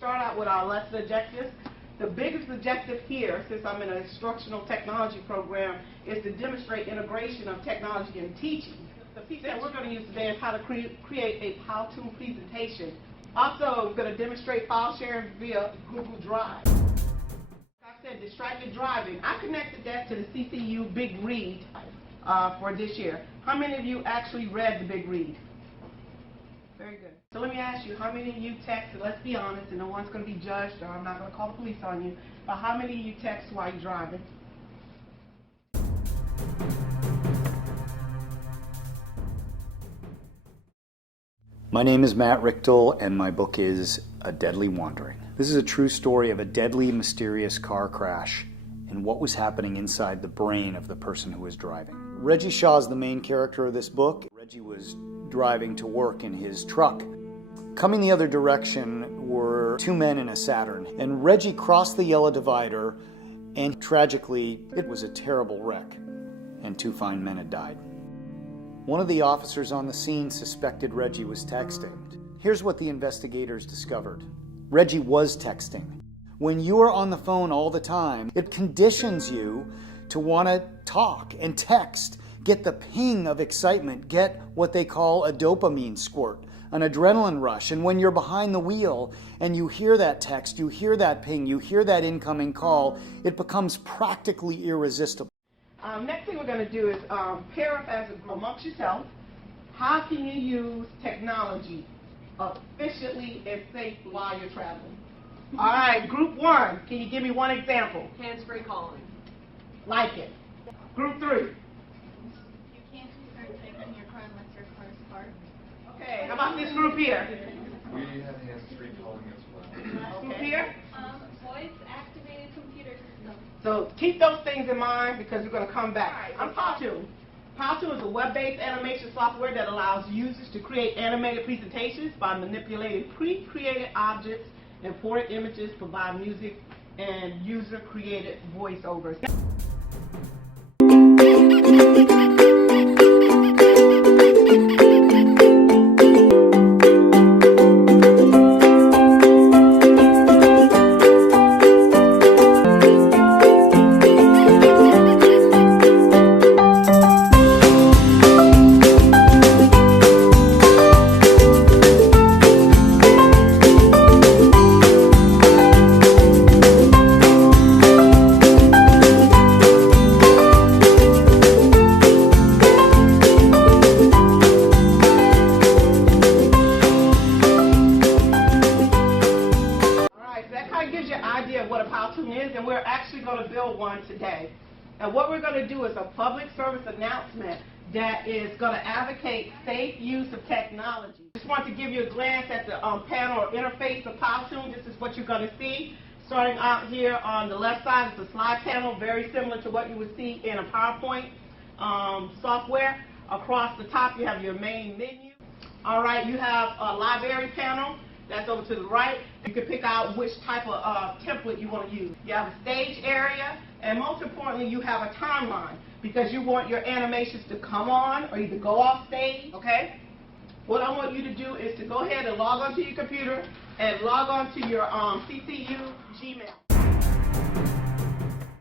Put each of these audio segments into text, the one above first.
start out with our lesson objectives. The biggest objective here, since I'm in an instructional technology program, is to demonstrate integration of technology in teaching. The piece that we're going to use today is how to create a Powtoon presentation. Also, we're going to demonstrate file sharing via Google Drive. Like I said, distracted driving. I connected that to the CCU Big Read for this year. How many of you actually read the Big Read? Very good. So let me ask you, how many of you text, and let's be honest, and no one's going to be judged, or I'm not going to call the police on you, but how many of you text while you're driving? My name is Matt Richtel, and my book is A Deadly Wandering. This is a true story of a deadly, mysterious car crash and what was happening inside the brain of the person who was driving. Reggie Shaw is the main character of this book. Reggie was driving to work in his truck. Coming the other direction were two men in a Saturn, and Reggie crossed the yellow divider, and tragically, it was a terrible wreck, and two fine men had died. One of the officers on the scene suspected Reggie was texting. Here's what the investigators discovered. Reggie was texting. When you are on the phone all the time, it conditions you to want to talk and text, get the ping of excitement, get what they call a dopamine squirt, an adrenaline rush. And when you're behind the wheel and you hear that text, you hear that ping, you hear that incoming call, it becomes practically irresistible. Next thing we're going to do is pair up as amongst yourself. How can you use technology efficiently and safely while you're traveling? All right, group one, can you give me one example? Hands-free calling. Like it. Group three. You can't start taking your car unless your car is parked. Okay, how about this group here? We have hands-free calling as well. Group here? Voice-activated computer system. So keep those things in mind because we're going to come back. I'm Powtoon. Powtoon is a web-based animation software that allows users to create animated presentations by manipulating pre-created objects, imported images, provide music, and user-created voiceovers. What a Powtoon is, and we're actually going to build one today. And what we're going to do is a public service announcement that is going to advocate safe use of technology. Just want to give you a glance at the panel or interface of Powtoon. This is what you're going to see. Starting out here on the left side is a slide panel, very similar to what you would see in a PowerPoint software. Across the top, you have your main menu. All right, you have a library panel. That's over to the right. You can pick out which type of template you want to use. You have a stage area, and most importantly, you have a timeline because you want your animations to come on or either go off stage, okay? What I want you to do is to go ahead and log onto your computer and log on to your CCU Gmail.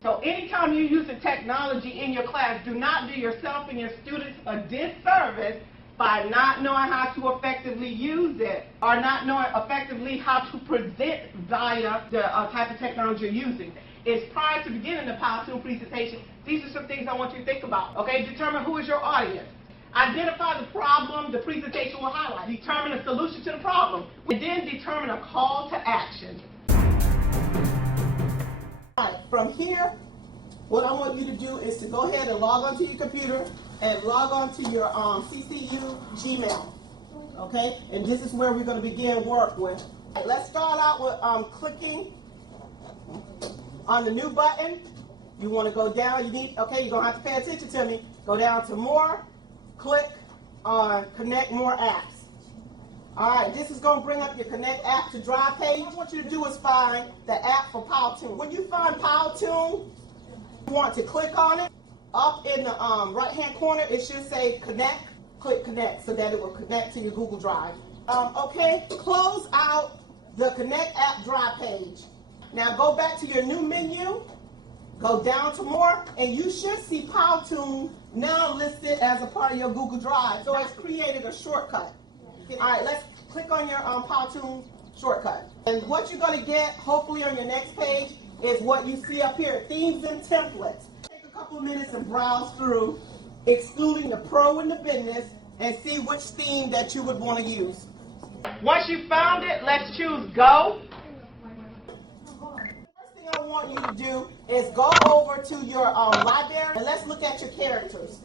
So anytime you're using technology in your class, do not do yourself and your students a disservice by not knowing how to effectively use it or not knowing effectively how to present via the type of technology you're using. It's prior to beginning the Powtoon presentation, these are some things I want you to think about. Okay, determine who is your audience. Identify the problem the presentation will highlight. Determine a solution to the problem. And then determine a call to action. All right, from here, what I want you to do is to go ahead and log onto your computer and log on to your CCU Gmail, okay? And this is where we're going to begin work with. Let's start out with clicking on the new button. You want to go down, you're going to have to pay attention to me. Go down to more, click on Connect More Apps. All right, this is going to bring up your Connect App to Drive page. What I want you to do is find the app for Powtoon. When you find Powtoon, you want to click on it. Up in the right-hand corner, it should say Connect. Click Connect so that it will connect to your Google Drive. Okay, close out the Connect App Drive page. Now go back to your new menu, go down to more, and you should see Powtoon now listed as a part of your Google Drive. So it's created a shortcut. All right, let's click on your Powtoon shortcut. And what you're going to get, hopefully on your next page, is what you see up here, themes and templates. Take a couple of minutes and browse through, excluding the pro and the business, and see which theme that you would want to use. Once you found it, let's choose go. First thing I want you to do is go over to your library and let's look at your characters.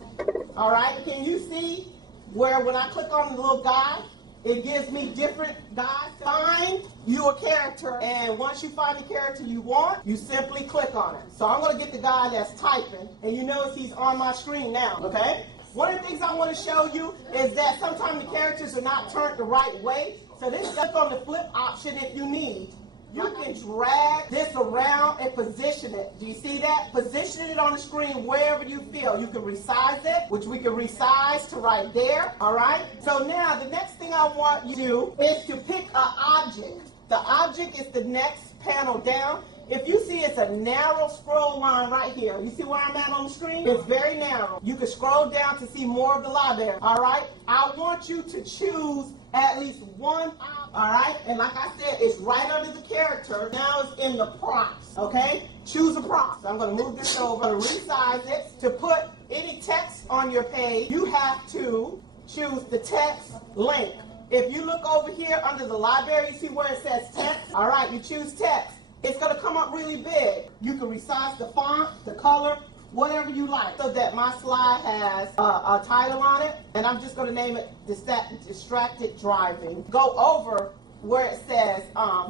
All right, can you see where when I click on the little guy, it gives me different guys. Find you a character, and once you find the character you want, you simply click on it. So I'm going to get the guy that's typing, and you notice he's on my screen now, okay? One of the things I want to show you is that sometimes the characters are not turned the right way. So this click on the flip option if you need. You can drag this around and position it. Do you see that? Position it on the screen wherever you feel. You can resize it, which we can resize to right there, all right? So now the next thing I want you to do is to pick an object. The object is the next panel down. If you see it's a narrow scroll line right here. You see where I'm at on the screen? It's very narrow. You can scroll down to see more of the library, all right? I want you to choose at least one, all right? And like I said, it's right under the character. Now it's in the prompts, okay? Choose a prompt. So I'm going to move this over, resize it. To put any text on your page, you have to choose the text link. If you look over here under the library, you see where it says text? All right, you choose text. It's going to come up really big. You can resize the font, the color, whatever you like. So that my slide has a title on it, and I'm just going to name it Distracted Driving. Go over where it says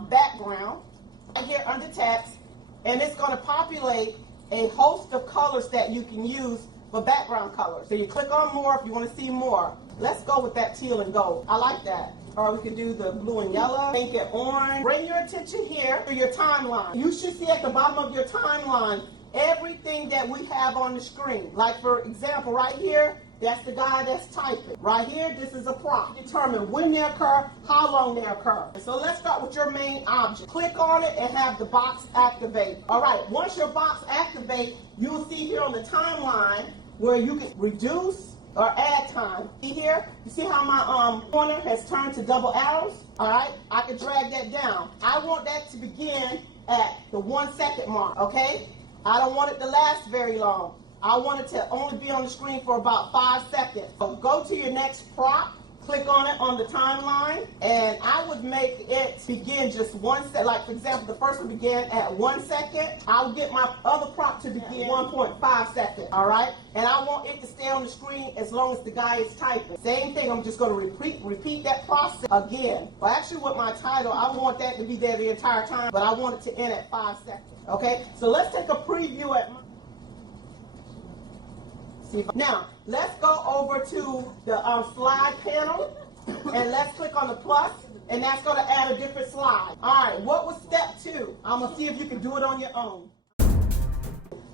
background, right here under text, and it's going to populate a host of colors that you can use for background colors. So you click on more if you want to see more. Let's go with that teal and gold. I like that. Or we can do the blue and yellow, pink and orange. Bring your attention here to your timeline. You should see at the bottom of your timeline everything that we have on the screen. Like for example, right here, that's the guy that's typing. Right here, this is a prompt. Determine when they occur, how long they occur. So let's start with your main object. Click on it and have the box activate. All right, once your box activates, you'll see here on the timeline where you can reduce or add time. See here? You see how my corner has turned to double arrows? All right, I can drag that down. I want that to begin at the 1 second mark, okay? I don't want it to last very long. I want it to only be on the screen for about 5 seconds. So go to your next prompt, click on it on the timeline, and I would make it begin just 1 second. Like for example, the first one began at 1 second. I'll get my other prompt to begin 1.5 seconds, all right? And I want it to stay on the screen as long as the guy is typing. Same thing, I'm just going to repeat that process again. Well, actually with my title, I want that to be there the entire time, but I want it to end at 5 seconds, okay? So let's take a preview at now, let's go over to the slide panel, and let's click on the plus, and that's going to add a different slide. All right, what was step 2? I'm going to see if you can do it on your own.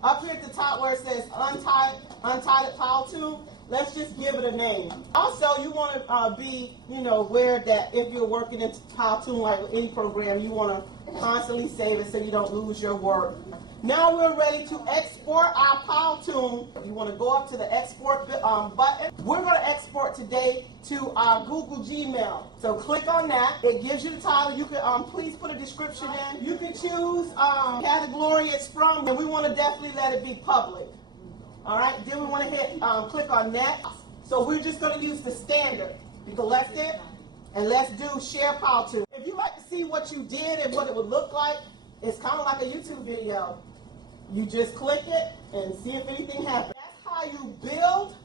Up here at the top where it says Untitled Powtoon, let's just give it a name. Also, you want to be, aware that if you're working in Powtoon, like with any program, you want to constantly save it so you don't lose your work. Now we're ready to export our Powtoon. You want to go up to the export button. We're going to export today to our Google Gmail. So click on that. It gives you the title. You can please put a description in. You can choose category it's from, and we want to definitely let it be public. All right. Then we want to hit click on next. So we're just going to use the standard. You select it, and let's do share Powtoon. If you'd like to see what you did and what it would look like, it's kind of like a YouTube video. You just click it and see if anything happens. That's how you build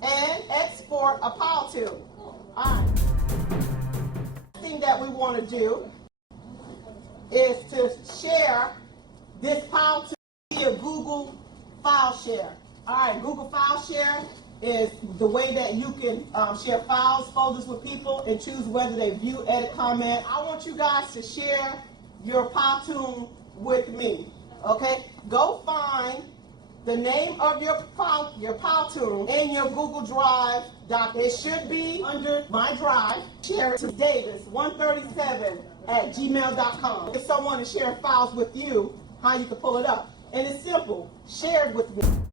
and export a Powtoon. All right. The thing that we want to do is to share this Powtoon via Google File Share. All right, Google File Share is the way that you can share files, folders with people, and choose whether they view, edit, comment. I want you guys to share your Powtoon with me, okay? Go find the name of your Powtoon, in your Google Drive doc. It should be under My Drive. Share it to Davis137@gmail.com. If someone is sharing files with you, how you can pull it up. And it's simple. Share it with me.